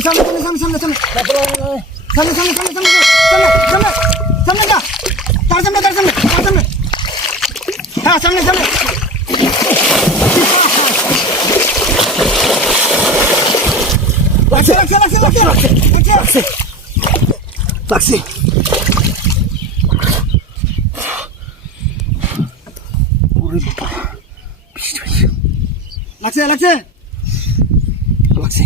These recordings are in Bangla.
সামনে সামনে সামনে সামনে সামনে সামনে সামনে সামনে সামনে সামনে সামনে যা তার সামনে তার সামনে তার সামনে হ্যাঁ সামনে সামনে লাগছে লাগছে লাগছে লাগছে লাগছে লাগছে লাগছে ওরে বাবা লাগছে লাগছে লাগছে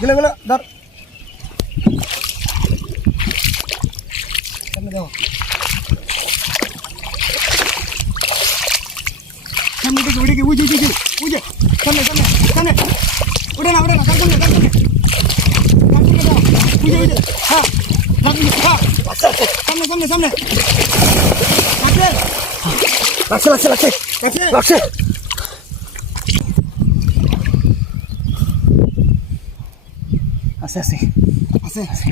গেলে গেলে ধর সামনে দাও সামনে থেকে উঠে উঠে উঠে উঠে সামনে সামনে সামনে উঠে না তার সামনে তার সামনে দাও উঠে উঠে হ্যাঁ সামনে সামনে সামনে লাগছে লাগছে লাগছে লাগছে লাগছে আছে আছে আছে আছে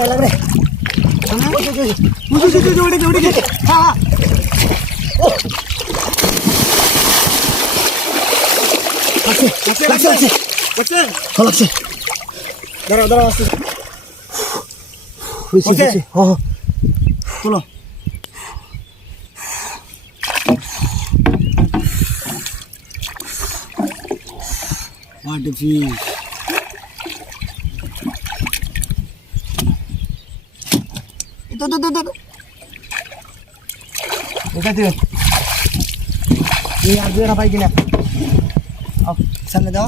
लग रहे हाँ चलो what a fish itu bukan tuh ini aja apa gini oh sana dah